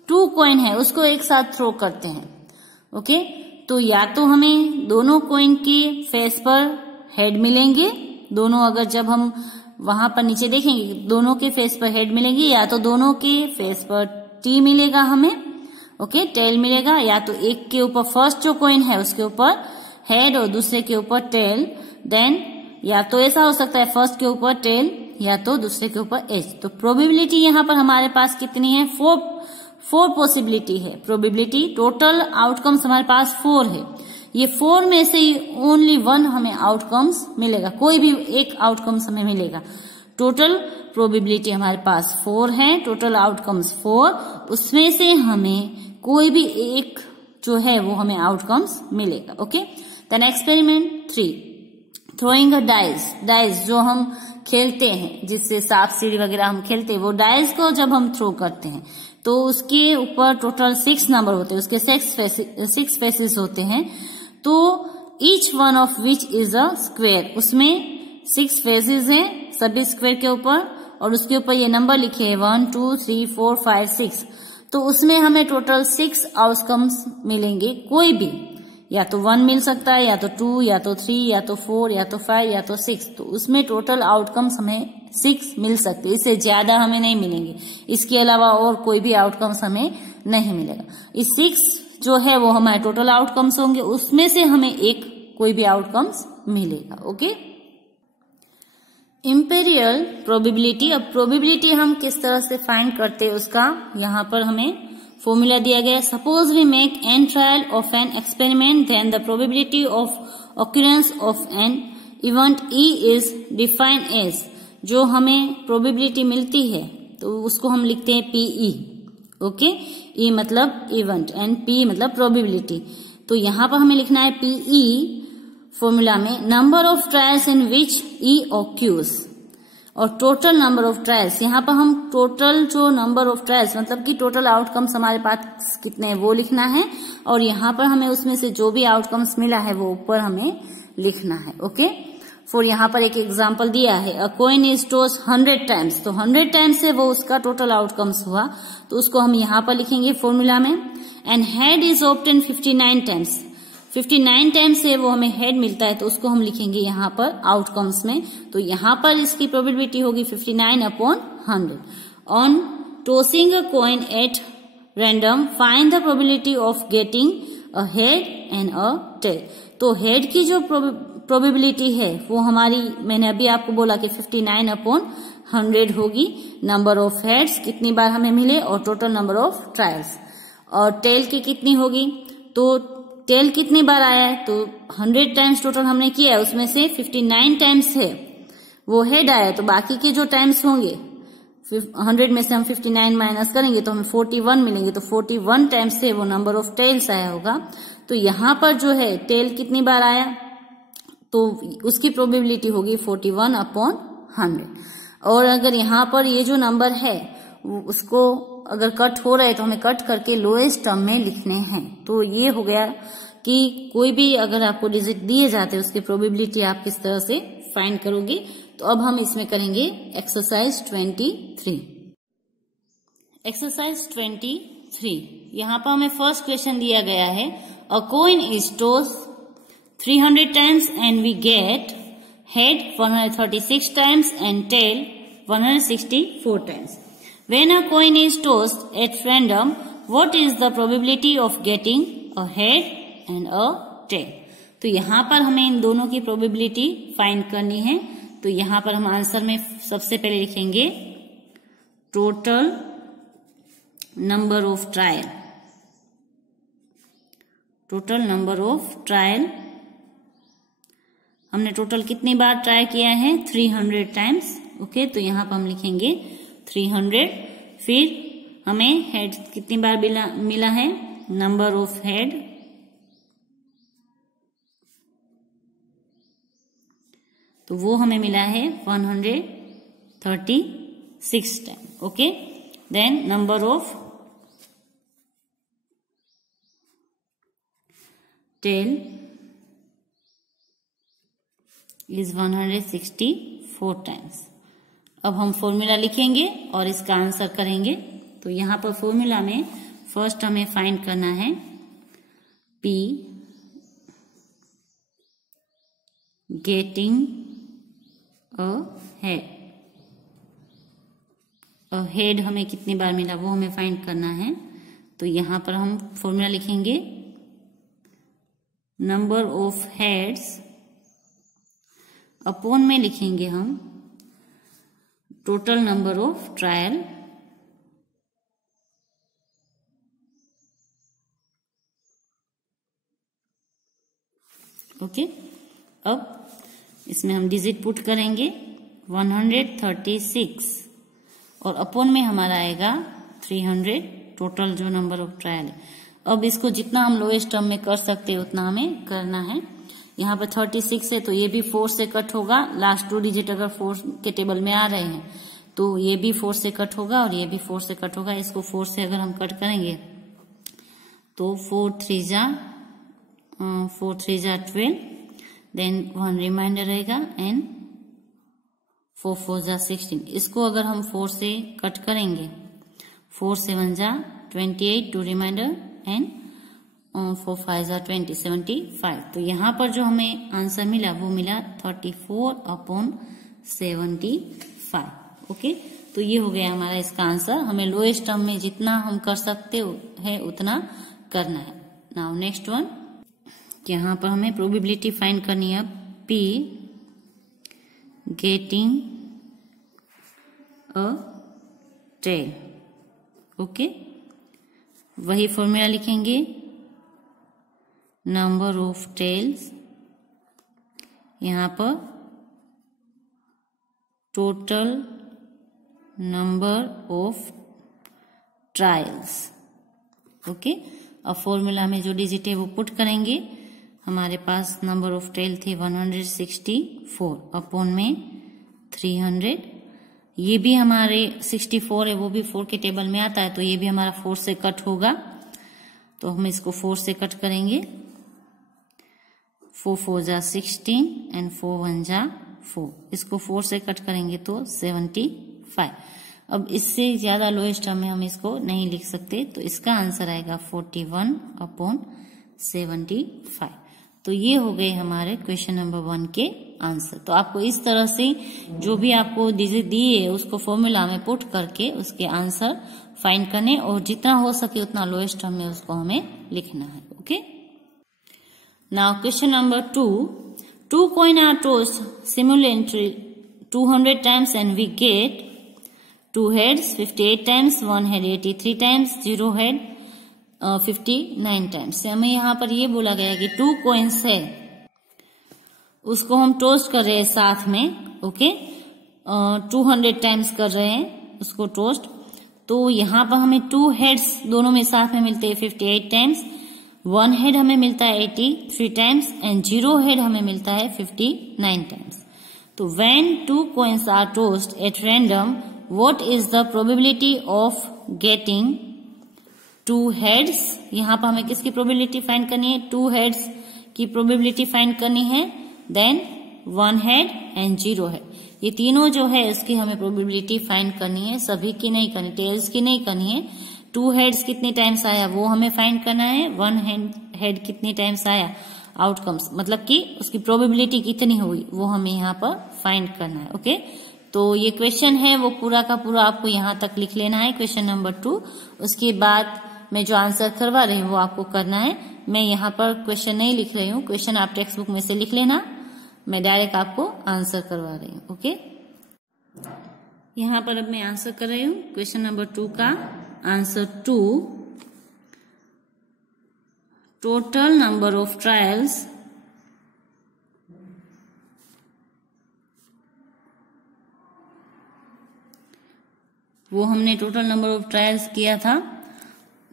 2 coin है उसको एक साथ throw करते हैं, okay, तो या तो हमें दोनों कॉइन के फेस पर हेड मिलेंगे, दोनों अगर जब हम वहां पर नीचे देखेंगे दोनों के फेस पर हेड मिलेंगे, या तो दोनों के फेस पर टी मिलेगा हमें, ओके, टेल मिलेगा, या तो एक के ऊपर फर्स्ट जो कॉइन है उसके ऊपर हेड और दूसरे के ऊपर टेल, देन या तो ऐसा हो सकता है फर्स्ट के ऊपर टेल या तो दूसरे के ऊपर एज। तो प्रोबेबिलिटी यहाँ पर हमारे पास कितनी है, 4 पॉसिबिलिटी है प्रोबेबिलिटी, टोटल आउटकम्स हमारे पास 4 है, ये 4 में से ओनली 1 हमें आउटकम्स मिलेगा, कोई भी एक आउटकम्स हमें मिलेगा। टोटल प्रोबेबिलिटी हमारे पास 4 है, टोटल आउटकम्स 4, उसमें से हमें कोई भी एक जो है वो हमें आउटकम्स मिलेगा, okay. Then experiment 3, throwing a dice जो हम खेलते हैं, जिससे सांप सीढ़ी वगैरह हम खेलते हैं, वो डाइस को जब हम थ्रो करते हैं तो उसके ऊपर टोटल 6 नंबर होते हैं, उसके 6 फेसेस होते हैं, तो each one of which is a square, उसमें 6 फेसेस हैं सभी स्क्वेयर के ऊपर, और उसके ऊपर ये नंबर लिखे हैं 1 2 3 4 5 6, तो उसमें हमें टोटल 6 आउटकम्स मिलेंगे, कोई भी या तो 1 मिल सकता है, या तो 2, या तो 3, या तो 4, या तो 5, या तो 6, तो उसमें टोटल आउटकम्स हमें 6 मिल सकते, इससे ज्यादा हमें नहीं मिलेंगे, इसके अलावा और कोई भी आउटकम्स हमें नहीं मिलेगा। इस 6 जो है वो हमारे टोटल आउटकम्स होंगे, उसमें से हमें एक कोई भी आउटकम्स मिलेगा, ओके। इंपेरियल प्रोबेबिलिटी, अब प्रोबेबिलिटी हम किस तरह से फाइंड करते हैं उसका यहाँ पर हमें फॉर्मूला दिया गया है। Suppose we make an trial of an experiment, then the probability of occurrence of an event E is defined as, जो हमें प्रोबेबिलिटी मिलती है तो उसको हम लिखते हैं पीई, ओके, ई मतलब इवेंट एंड पी मतलब प्रोबेबिलिटी, तो यहाँ पर हमें लिखना है पीई फॉर्मूला में नंबर ऑफ ट्रायल्स इन विच ई ऑक्यूज, और टोटल नंबर ऑफ ट्रायल्स, यहाँ पर हम टोटल जो नंबर ऑफ ट्रायल्स मतलब कि टोटल आउटकम्स हमारे पास कितने हैं वो लिखना है, और यहाँ पर हमें उसमें से जो भी आउटकम्स मिला है वो ऊपर हमें लिखना है, ओके। फॉर यहाँ पर एक एग्जांपल दिया है, अ कॉइन इज टॉस्ड 100 टाइम्स, तो 100 टाइम्स से वो उसका टोटल आउटकम्स हुआ, तो उसको हम यहाँ पर लिखेंगे फॉर्मूला में। And head is obtain 59 times, 59 times से वो हमें हेड मिलता है, तो उसको हम लिखेंगे यहाँ पर आउटकम्स में, तो यहाँ पर इसकी प्रोबेबिलिटी होगी 59/100। On tossing a coin at random find the probability of getting a head and a tail, तो हेड की जो प्रोबेबिलिटी है वो हमारी, मैंने अभी आपको बोला कि 59/100 होगी, नंबर ऑफ हेड्स कितनी बार हमें मिले और टोटल नंबर ऑफ ट्रायल्स, और टेल की कितनी होगी, तो टेल कितनी बार आया है, तो 100 टाइम्स टोटल हमने किया है, उसमें से 59 टाइम्स है वो हेड आया, तो बाकी के जो टाइम्स होंगे 100 में से हम 59 माइनस करेंगे तो हमें 41 मिलेंगे, तो 41 टाइम्स से वो नंबर ऑफ टेल्स आया होगा, तो यहाँ पर जो है टेल कितनी बार आया, तो उसकी प्रोबेबिलिटी होगी 41/100। और अगर यहाँ पर ये जो नंबर है उसको अगर कट हो रहा है तो हमें कट करके लोएस्ट टर्म में लिखने हैं, तो ये हो गया कि कोई भी अगर आपको डिजिट दिए जाते हैं उसकी प्रोबेबिलिटी आप किस तरह से फाइंड करोगे। तो अब हम इसमें करेंगे एक्सरसाइज 23। एक्सरसाइज 23, यहाँ पर हमें फर्स्ट क्वेश्चन दिया गया है, अ coin is tossed 300 times and we get head 136 times and tail 164 times. When a coin is tossed at random, what is the probability of getting a head and a tail? तो यहाँ पर हमें इन दोनों की probability find करनी है, तो यहाँ पर हम आंसर में सबसे पहले लिखेंगे total number of trial, total number of trial, हमने टोटल कितनी बार ट्राई किया है 300 टाइम्स, ओके, तो यहाँ पर हम लिखेंगे 300, फिर हमें हेड कितनी बार मिला है, नंबर ऑफ हेड, तो वो हमें मिला है 136 time, okay. Then number of tail is 164 times. अब हम फॉर्मूला लिखेंगे और इसका आंसर करेंगे, तो यहाँ पर फॉर्मूला में फर्स्ट हमें फाइंड करना है P getting a head. Head हमें कितनी बार मिला वो हमें फाइंड करना है। तो यहां पर हम फॉर्मूला लिखेंगे नंबर ऑफ हेड्स अपॉन में लिखेंगे हम total number of trial okay. अब इसमें हम डिजिट पुट करेंगे 136 और अपॉन में हमारा आएगा 300 टोटल जो नंबर ऑफ ट्रायल है। अब इसको जितना हम लोएस्ट टर्म में कर सकते हैं उतना हमें करना है। यहाँ पर 36 है तो ये भी 4 से कट होगा। लास्ट 2 डिजिट अगर 4 के टेबल में आ रहे हैं तो ये भी 4 से कट होगा और ये भी 4 से कट होगा। इसको 4 से अगर हम कट करेंगे तो 4 3 जा 12, देन 1 रिमाइंडर रहेगा एंड 4 4 जा 16। इसको अगर हम 4 से कट करेंगे 4 7 जा 28, 2 रिमाइंडर एंड 4 5 जा 20, 75। तो यहाँ पर जो हमें आंसर मिला वो मिला 34/75। ओके, तो ये हो गया हमारा इसका आंसर। हमें लोएस्ट टर्म में जितना हम कर सकते हैं उतना करना है। नाउ नेक्स्ट वन, यहाँ पर हमें प्रोबेबिलिटी फाइंड करनी है P getting a tail. Okay, वही फॉर्मूला लिखेंगे नंबर ऑफ टेल्स, यहाँ पर total number of trials. Okay, अब फॉर्मूला में जो डिजिट है वो पुट करेंगे। हमारे पास नंबर ऑफ टेल थे 164 अपॉन में 300। ये भी हमारे 64 है, वो भी 4 के टेबल में आता है तो ये भी हमारा 4 से कट होगा। तो हम इसको 4 से कट करेंगे। 4 4 जा 16 एंड 4 1 जा 4। इसको 4 से कट करेंगे तो 75। अब इससे ज्यादा लोएस्ट टर्म में हम इसको नहीं लिख सकते तो इसका आंसर आएगा 41/75। तो ये हो गए हमारे क्वेश्चन नंबर 1 के आंसर। तो आपको इस तरह से जो भी आपको डिजिट दिए है उसको फॉर्मूला में पुट करके उसके आंसर फाइंड करने और जितना हो सके उतना लोएस्ट टर्म में उसको हमें लिखना है। Okay, now question number 2, 2 coins are tossed simultaneously 200 times and we get 2 heads 58 times, 1 head 83 times, 0 head 59 times. हमें यहाँ पर ये बोला गया है कि 2 coins है, उसको हम टोस्ट कर रहे हैं साथ में। ओके, 200 टाइम्स कर रहे हैं उसको टोस्ट। तो यहाँ पर हमें 2 हेड्स दोनों में साथ में मिलते हैं 58 टाइम्स, 1 हेड हमें मिलता है 83 टाइम्स एंड 0 हेड हमें मिलता है 59 टाइम्स। तो when 2 coins are tossed at random, what is the probability of getting 2 heads? यहाँ पर हमें किसकी प्रोबेबिलिटी फाइंड करनी है? 2 heads की प्रोबेबिलिटी फाइंड करनी है, देन 1 head एंड 0 head। ये तीनों जो है इसकी हमें प्रोबेबिलिटी फाइंड करनी है, सभी की नहीं करनी, टेल्स की नहीं करनी है। 2 heads कितने टाइम्स आया वो हमें फाइंड करना है, 1 head कितने टाइम्स आया, आउटकम्स मतलब कि उसकी प्रोबेबिलिटी कितनी हुई वो हमें यहाँ पर फाइंड करना है। ओके, तो ये क्वेश्चन है वो पूरा का पूरा आपको यहाँ तक लिख लेना है, क्वेश्चन नंबर 2। उसके बाद मैं जो आंसर करवा रही हूँ वो आपको करना है। मैं यहाँ पर क्वेश्चन नहीं लिख रही हूँ, क्वेश्चन आप टेक्स्ट बुक में से लिख लेना, मैं डायरेक्ट आपको आंसर करवा रही हूँ। ओके, यहाँ पर अब मैं आंसर कर रही हूँ क्वेश्चन नंबर 2 का answer 2, total number of trials वो हमने टोटल नंबर ऑफ ट्रायल्स किया था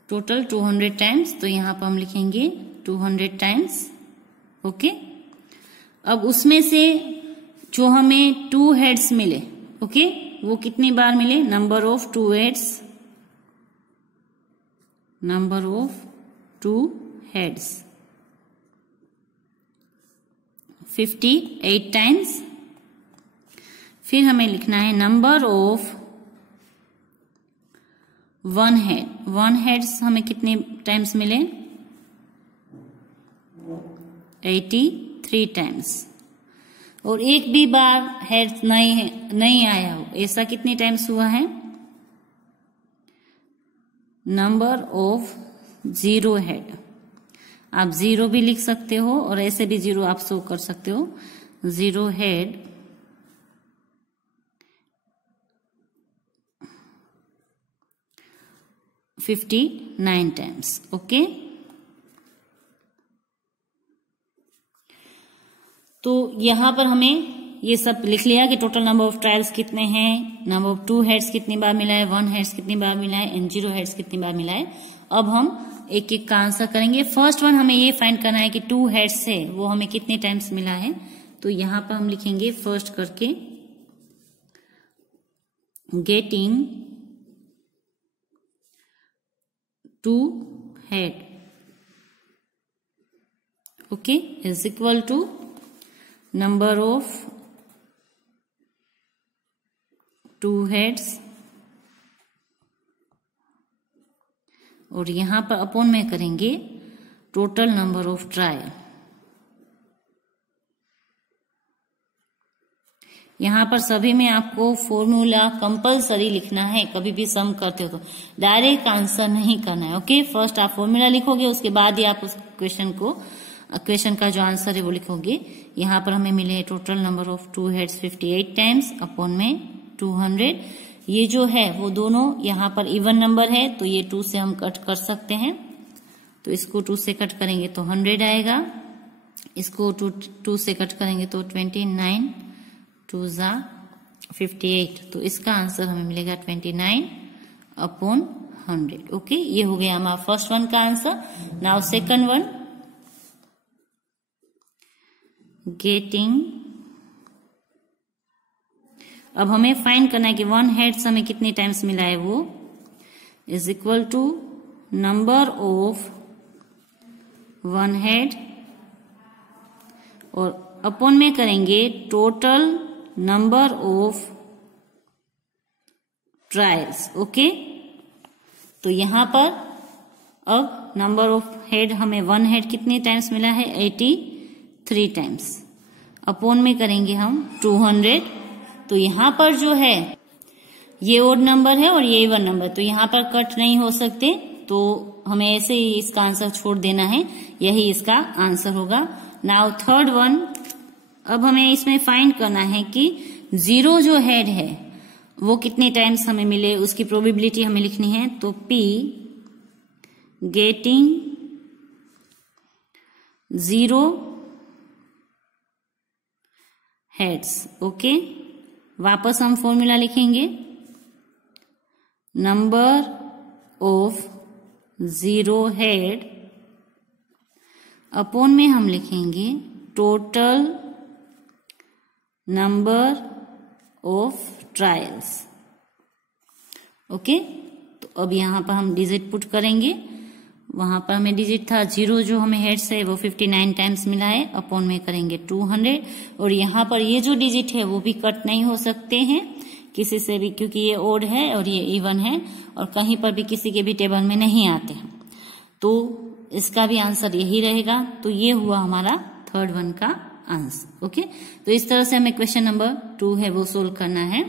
टोटल 200 टाइम्स, तो यहाँ पर हम लिखेंगे 200 टाइम्स। ओके, अब उसमें से जो हमें 2 हेड्स मिले, ओके, वो कितनी बार मिले, number of 2 heads, number of 2 heads 58 times. फिर हमें लिखना है नंबर ऑफ वन हेड्स हमें कितने टाइम्स मिले? 83 टाइम्स। और एक भी बार हेड नहीं आया हो, ऐसा कितने टाइम्स हुआ है? Number of zero head. आप जीरो भी लिख सकते हो और ऐसे भी जीरो आप शो कर सकते हो। Zero head fifty 59 times. Okay, तो यहां पर हमें ये सब लिख लिया कि टोटल नंबर ऑफ ट्रायल्स कितने हैं, नंबर ऑफ 2 हेड्स कितनी बार मिला है, 1 हेड्स कितनी बार मिला है एंड 0 हेड्स कितनी बार मिला है। अब हम एक एक का आंसर करेंगे। फर्स्ट वन हमें ये फाइंड करना है कि 2 हेड्स है वो हमें कितने टाइम्स मिला है। तो यहां पर हम लिखेंगे फर्स्ट करके getting 2 head, okay, is equal to number of 2 heads और यहां पर अपॉन में करेंगे टोटल नंबर ऑफ ट्रायल। यहां पर सभी में आपको फॉर्मूला कंपलसरी लिखना है। कभी भी सम करते हो तो डायरेक्ट आंसर नहीं करना है। ओके, फर्स्ट आप फॉर्मूला लिखोगे, उसके बाद ही आप उस क्वेश्चन का जो आंसर है वो लिखोगे। यहां पर हमें मिले total number of 2 heads 58 times upon में 200। ये जो है वो दोनों यहाँ पर इवन नंबर है तो ये 2 से हम कट कर सकते हैं। तो इसको 2 से कट करेंगे तो 100 आएगा, इसको 2 से कट करेंगे तो 29 2 जा 58। तो इसका आंसर हमें मिलेगा 29 अपॉन 100। ओके, ये हो गया हमारा फर्स्ट वन का answer. Now second one, getting, अब हमें फाइंड करना है कि 1 हेड्स हमें कितने टाइम्स मिला है, वो is equal to number of 1 head और अपॉन में करेंगे total number of trials. Okay, तो यहां पर अब नंबर ऑफ हेड हमें 1 हेड कितने टाइम्स मिला है? 83 टाइम्स। अपॉन में करेंगे हम 200। तो यहां पर जो है ये ओड नंबर है और ये इवन नंबर, तो यहां पर कट नहीं हो सकते, तो हमें ऐसे ही इसका आंसर छोड़ देना है, यही इसका आंसर होगा। नाउ थर्ड वन, अब हमें इसमें फाइंड करना है कि 0 जो हेड है वो कितने टाइम्स हमें मिले, उसकी प्रोबेबिलिटी हमें लिखनी है। तो P गेटिंग 0 हेड्स। ओके, वापस हम फॉर्मूला लिखेंगे, नंबर ऑफ 0 हेड अपॉन में हम लिखेंगे total number of trials. Okay, तो अब यहां पर हम डिजिट पुट करेंगे। वहां पर हमें डिजिट था 0, जो हमें हेड्स है वो 59 टाइम्स मिला है, अपॉन में करेंगे 200। और यहाँ पर ये जो डिजिट है वो भी कट नहीं हो सकते हैं किसी से भी, क्योंकि ये ओड है और ये इवन है और कहीं पर भी किसी के भी टेबल में नहीं आते हैं। तो इसका भी आंसर यही रहेगा। तो ये हुआ हमारा थर्ड वन का आंसर। ओके, तो इस तरह से हमें क्वेश्चन नंबर 2 है वो सोल्व करना है।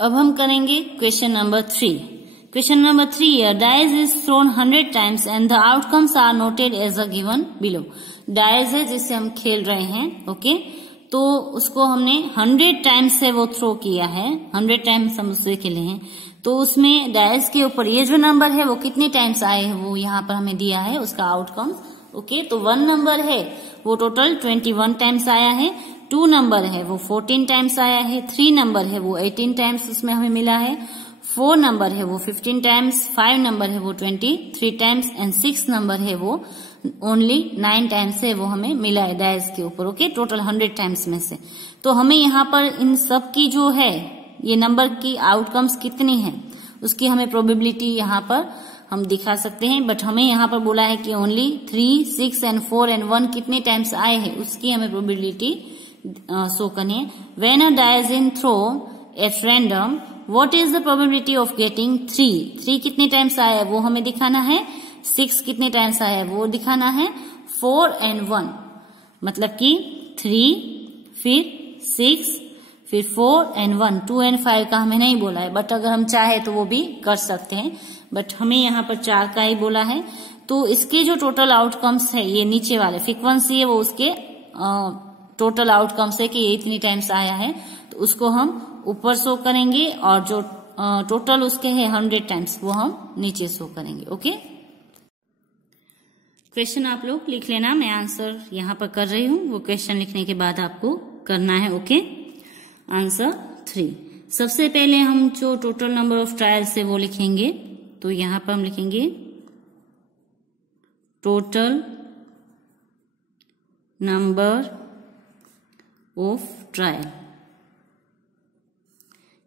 अब हम करेंगे question number 3। Question number 3, a dice is thrown 100 times and the outcomes are noted as a given below. Dice है जिससे हम खेल रहे हैं, ओके, तो उसको हमने 100 टाइम्स से वो थ्रो किया है, 100 टाइम्स हम उससे खेले हैं। तो उसमें डाइस के ऊपर ये जो नंबर है वो कितने टाइम्स आए हैं वो यहाँ पर हमें दिया है, उसका आउटकम। ओके, तो 1 नंबर है वो टोटल 21 टाइम्स आया है, 2 नंबर है वो 14 टाइम्स आया है, 3 नंबर है वो 18 टाइम्स उसमें हमें मिला है, 4 नंबर है वो 15 टाइम्स, 5 नंबर है वो 23 टाइम्स एंड 6 नंबर है वो ओनली 9 टाइम्स है वो हमें मिला है डाइस के ऊपर। ओके, टोटल 100 टाइम्स में से। तो हमें यहाँ पर इन सब की जो है ये नंबर की आउटकम्स कितनी है उसकी हमें प्रोबेबिलिटी यहाँ पर हम दिखा सकते हैं, बट हमें यहाँ पर बोला है कि ओनली 3, 6 एंड 4 एंड 1 कितने टाइम्स आए हैं उसकी हमें प्रोबेबिलिटी शो करनी है। When a dice in throw at random what is the probability of getting 3? 3 कितने टाइम्स आया है वो हमें दिखाना है, 6 कितने टाइम्स आया है वो दिखाना है, 4 and 1, मतलब कि 3 फिर 6 फिर 4 and 1, 2 and 5 का हमें नहीं बोला है, बट अगर हम चाहे तो वो भी कर सकते हैं, बट हमें यहाँ पर 4 का ही बोला है। तो इसके जो टोटल आउटकम्स है, ये नीचे वाले फ्रीक्वेंसी है वो उसके टोटल आउटकम्स है कि ये इतनी टाइम्स आया है, तो उसको हम ऊपर शो करेंगे और जो टोटल उसके है 100 टाइम्स वो हम नीचे शो करेंगे। ओके, क्वेश्चन आप लोग लिख लेना, मैं आंसर यहाँ पर कर रही हूँ, वो क्वेश्चन लिखने के बाद आपको करना है। Okay, answer 3। सबसे पहले हम जो टोटल नंबर ऑफ ट्रायल्स है वो लिखेंगे, तो यहाँ पर हम लिखेंगे टोटल नंबर ऑफ ट्रायल।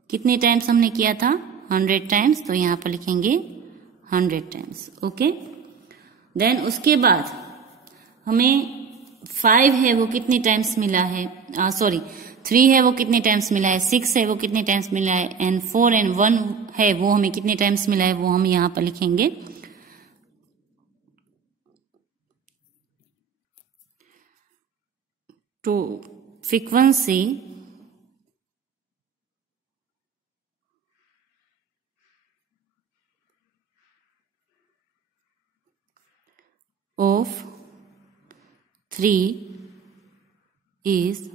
कितने टाइम्स हमने किया था? 100 टाइम्स, तो यहाँ पर लिखेंगे 100 टाइम्स। ओके, देन उसके बाद हमें 5 है वो कितने टाइम्स मिला है, 3 है वो कितने टाइम्स मिला है, 6 है वो कितने टाइम्स मिला है, एंड 4 and 1 है वो हमें कितने टाइम्स मिला है वो हम यहाँ पर लिखेंगे। तो फ्रीक्वेंसी ऑफ 3 इज,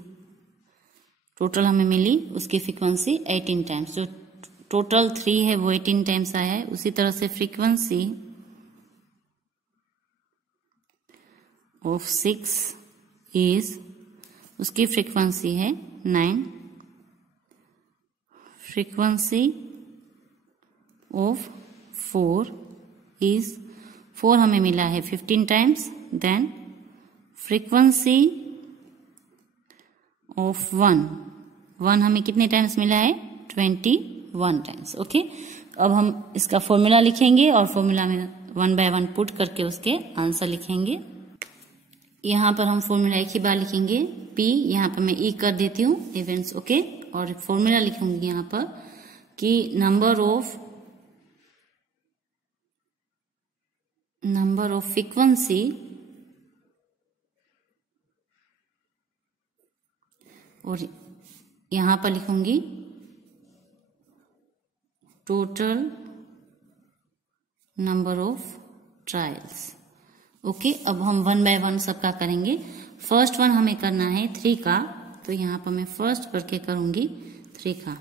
टोटल हमें मिली उसकी फ्रीक्वेंसी 18 टाइम्स, जो टोटल 3 है वो 18 टाइम्स आया है। उसी तरह से फ्रीक्वेंसी ऑफ 6 इज, उसकी फ्रीक्वेंसी है 9, फ्रीक्वेंसी ऑफ 4 इज, 4 हमें मिला है 15 टाइम्स, देन फ्रीक्वेंसी ऑफ 1 हमें कितने टाइम्स मिला है? 21 टाइम्स। ओके, अब हम इसका फॉर्मूला लिखेंगे और फॉर्मूला में 1 by 1 पुट करके उसके आंसर लिखेंगे। यहाँ पर हम फॉर्मूला एक ही बार लिखेंगे, P, यहाँ पर मैं E कर देती हूँ इवेंट्स। ओके, और फॉर्मूला लिखूंगी यहाँ पर कि नंबर ऑफ फ्रीक्वेंसी और यहाँ पर लिखूंगी total number of trials. Okay, अब हम 1 by 1 सबका करेंगे। फर्स्ट वन हमें करना है 3 का, तो यहाँ पर मैं फर्स्ट करके करूंगी 3 का,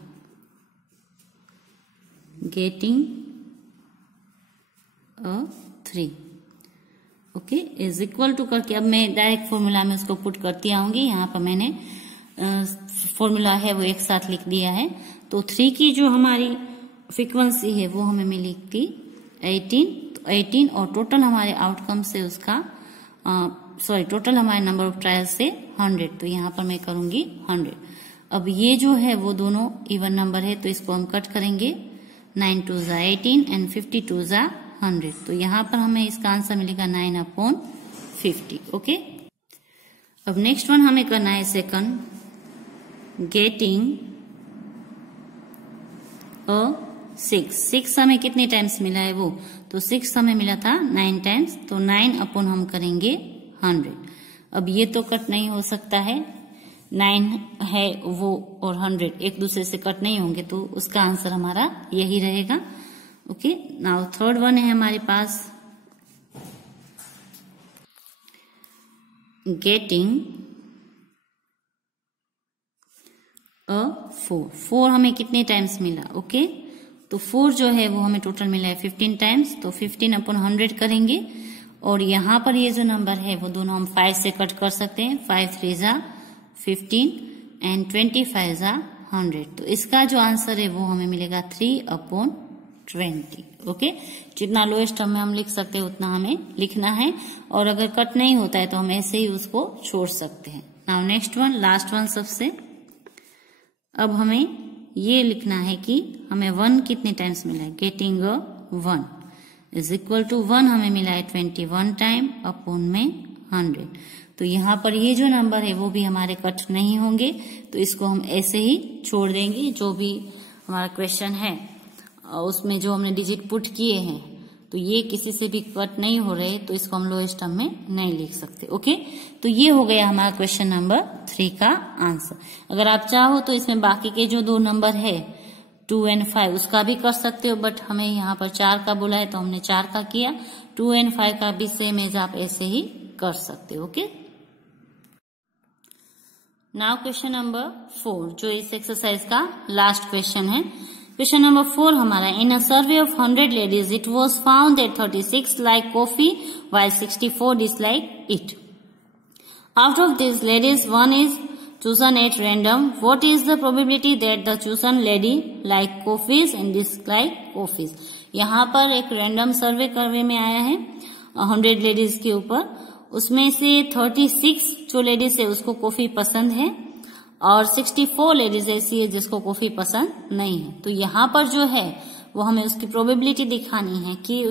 getting a 3। Okay, is equal to करके अब मैं डायरेक्ट फॉर्मूला में उसको पुट करती आऊंगी। यहाँ पर मैंने फॉर्मूला है वो एक साथ लिख दिया है। तो 3 की जो हमारी फ्रीक्वेंसी है वो हमें मिली थी 18, तो 18 और टोटल हमारे आउटकम से उसका टोटल हमारे नंबर ऑफ ट्रायल से 100, तो यहाँ पर मैं करूंगी 100। अब ये जो है वो दोनों इवन नंबर है, तो इसको हम कट करेंगे, 9 2 ज़ा 18 एंड 52 ज़ा 100, तो यहाँ पर हमें इसका आंसर मिलेगा 9/50। ओके, अब नेक्स्ट वन हमें करना है सेकंड, गेटिंग अ 6 हमें कितने टाइम्स मिला है वो, तो 6 हमें मिला था 9 टाइम्स, तो 9 अपॉन हम करेंगे 100। अब ये तो कट नहीं हो सकता है, 9 है वो और 100 एक दूसरे से कट नहीं होंगे, तो उसका आंसर हमारा यही रहेगा। ओके, नाउ थर्ड वन है हमारे पास, गेटिंग अ 4 हमें कितने टाइम्स मिला? ओके, तो 4 जो है वो हमें टोटल मिला है 15 टाइम्स, तो 15 अपॉन 100 करेंगे, और यहाँ पर ये जो नंबर है वो दोनों हम 5 से कट कर सकते हैं, 5 3 ज़ा 15 एंड 25 ज़ा 100, तो इसका जो आंसर है वो हमें मिलेगा 3/20। ओके, जितना लोएस्ट टर्म में हम लिख सकते हैं उतना हमें लिखना है, और अगर कट नहीं होता है तो हम ऐसे ही उसको छोड़ सकते हैं। Now next one, last one सबसे, अब हमें ये लिखना है कि हमें 1 कितने टाइम्स मिला है, getting a 1 is equal to 1 हमें मिला है 21 टाइम अपॉन में 100, तो यहाँ पर ये जो नंबर है वो भी हमारे कट नहीं होंगे, तो इसको हम ऐसे ही छोड़ देंगे, जो भी हमारा क्वेश्चन है उसमें जो हमने डिजिट पुट किए हैं तो ये किसी से भी कट नहीं हो रहे, तो इसको हम लोएस्ट टर्म में नहीं लिख सकते। ओके, तो ये हो गया हमारा क्वेश्चन नंबर 3 का आंसर। अगर आप चाहो तो इसमें बाकी के जो 2 नंबर है 2 और 5 उसका भी कर सकते हो, बट हमें यहाँ पर 4 का बोला है तो हमने 4 का किया। 2 और 5 का भी सेम एज आप ऐसे ही कर सकते हो। ओके, नाउ क्वेश्चन नंबर 4 जो इस एक्सरसाइज का लास्ट क्वेश्चन है। क्वेश्चन नंबर 4 हमारा, in a survey of 100 ladies it was found that 36 like coffee while 64 dislike it. Out of these ladies, one is chosen at random. What is the probability that the chosen lady like coffees and dislike coffees? यहाँ पर एक random सर्वे करवे में आया है 100 ladies के ऊपर, उसमें से 36 जो लेडीज है उसको कॉफी पसंद है और 64 लेडीज ऐसी है जिसको कॉफी पसंद नहीं है। तो यहाँ पर जो है वो हमें उसकी प्रोबेबिलिटी दिखानी है कि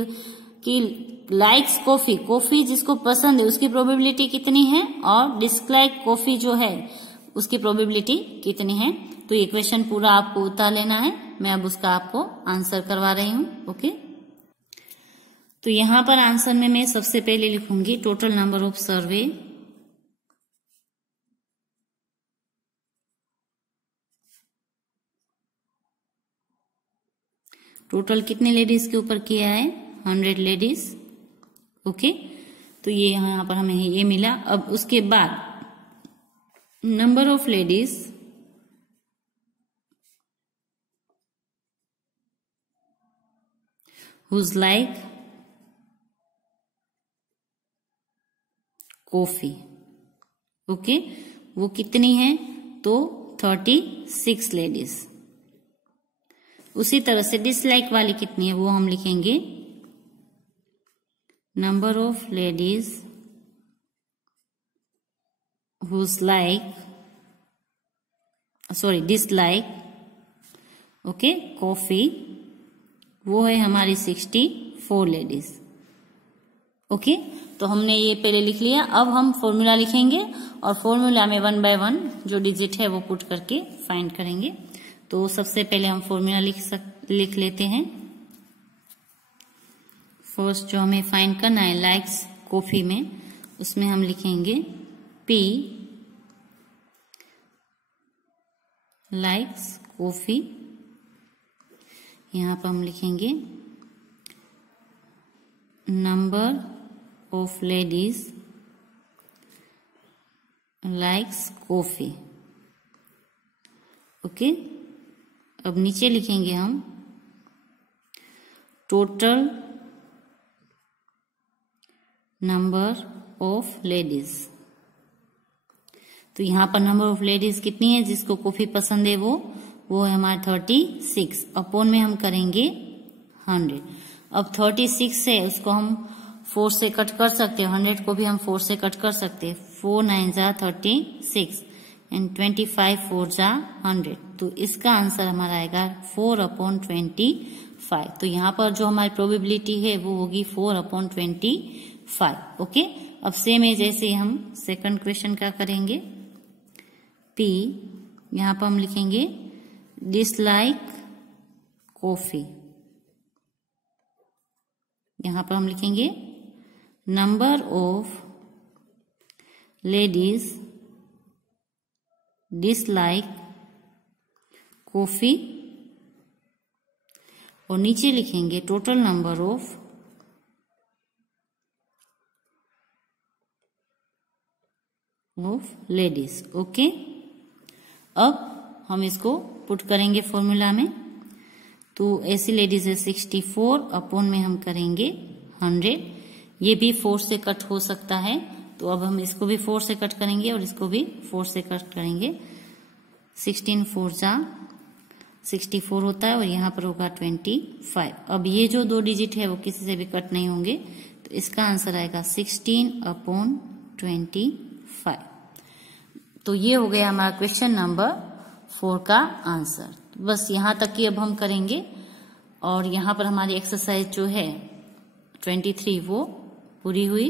लाइक्स कॉफी, कॉफी जिसको पसंद है उसकी प्रोबेबिलिटी कितनी है और डिसलाइक कॉफी जो है उसकी प्रोबेबिलिटी कितनी है। तो ये क्वेश्चन पूरा आपको उतार लेना है, मैं अब उसका आपको आंसर करवा रही हूँ। ओके, तो यहाँ पर आंसर में मैं सबसे पहले लिखूंगी total number of survey, total कितने लेडीज के ऊपर किया है 100 लेडीज। ओके, तो ये यहाँ पर हमें ये मिला। अब उसके बाद number of ladies who like coffee. Okay, वो कितनी है तो 36 लेडीज। उसी तरह से डिसलाइक वाली कितनी है वो हम लिखेंगे number of ladies who like dislike okay coffee, वो है हमारी 64 लेडीज। ओके, तो हमने ये पहले लिख लिया। अब हम फॉर्मूला लिखेंगे और फॉर्मूला में 1 बाय 1 जो डिजिट है वो पुट करके फाइंड करेंगे। तो सबसे पहले हम फॉर्मूला लिख लेते हैं। फर्स्ट जो हमें फाइंड करना है लाइक्स कॉफी में, उसमें हम लिखेंगे P लाइक्स कॉफी, यहाँ पर हम लिखेंगे number of ladies likes coffee. Okay, अब नीचे लिखेंगे हम टोटल नंबर ऑफ लेडीज। तो यहाँ पर नंबर ऑफ लेडीज कितनी है जिसको कॉफी पसंद है वो है हमारे 36, अपॉन में हम करेंगे 100। अब 36 है उसको हम 4 से कट कर सकते हैं, 100 को भी हम 4 से कट कर सकते हैं। 4 9 जा 36 एंड 25 4 जा 100। तो इसका आंसर हमारा आएगा 4/25। तो यहाँ पर जो हमारी प्रोबेबिलिटी है वो होगी 4/25। ओके, अब सेम है जैसे हम सेकंड क्वेश्चन का करेंगे। P यहाँ पर हम लिखेंगे डिसलाइक कॉफी, यहाँ पर हम लिखेंगे number of ladies dislike coffee और नीचे लिखेंगे total number of ladies. Okay, अब हम इसको पुट करेंगे फॉर्मूला में। तो ऐसी लेडीज है 64, अपॉन में हम करेंगे 100। ये भी 4 से कट हो सकता है, तो अब हम इसको भी 4 से कट करेंगे और इसको भी 4 से कट करेंगे। 16 4 जा 64 होता है और यहाँ पर होगा 25। अब ये जो 2 डिजिट है वो किसी से भी कट नहीं होंगे, तो इसका आंसर आएगा 16/25। तो ये हो गया हमारा क्वेश्चन नंबर 4 का आंसर। बस यहाँ तक की अब हम करेंगे और यहाँ पर हमारी एक्सरसाइज जो है 23 वो पूरी हुई।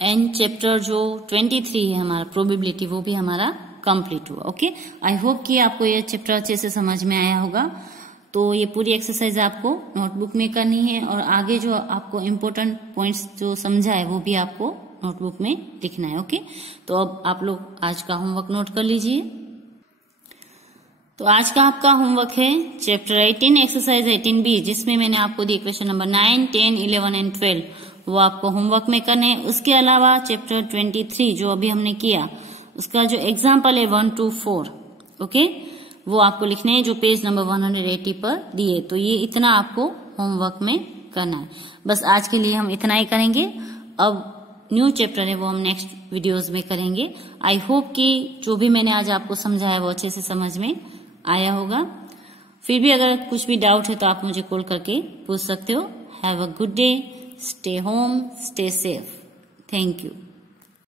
एंड चैप्टर जो 23 है हमारा प्रोबेबिलिटी वो भी हमारा कंप्लीट हुआ। ओके, आई होप कि आपको ये चैप्टर अच्छे से समझ में आया होगा। तो ये पूरी एक्सरसाइज आपको नोटबुक में करनी है और आगे जो आपको इम्पोर्टेंट पॉइंट्स जो समझा है वो भी आपको नोटबुक में लिखना है। ओके, तो अब आप लोग आज का होमवर्क नोट कर लीजिए। तो आज का आपका होमवर्क है चैप्टर 18 एक्सरसाइज 18B, जिसमें मैंने आपको दिए क्वेश्चन नंबर 9, 10, 11 एंड 12, वो आपको होमवर्क में करने हैं। उसके अलावा चैप्टर 23 जो अभी हमने किया उसका जो एग्जाम्पल है 1 to 4, ओके, वो आपको लिखने हैं जो पेज नंबर 180 पर दिए। तो ये इतना आपको होमवर्क में करना है। बस आज के लिए हम इतना ही करेंगे। अब न्यू चैप्टर है वो हम नेक्स्ट वीडियोस में करेंगे। आई होप कि जो भी मैंने आज आपको समझाया वो अच्छे से समझ में आया होगा। फिर भी अगर कुछ भी डाउट है तो आप मुझे कॉल करके पूछ सकते हो। Have a good day, stay home, stay safe. Thank you.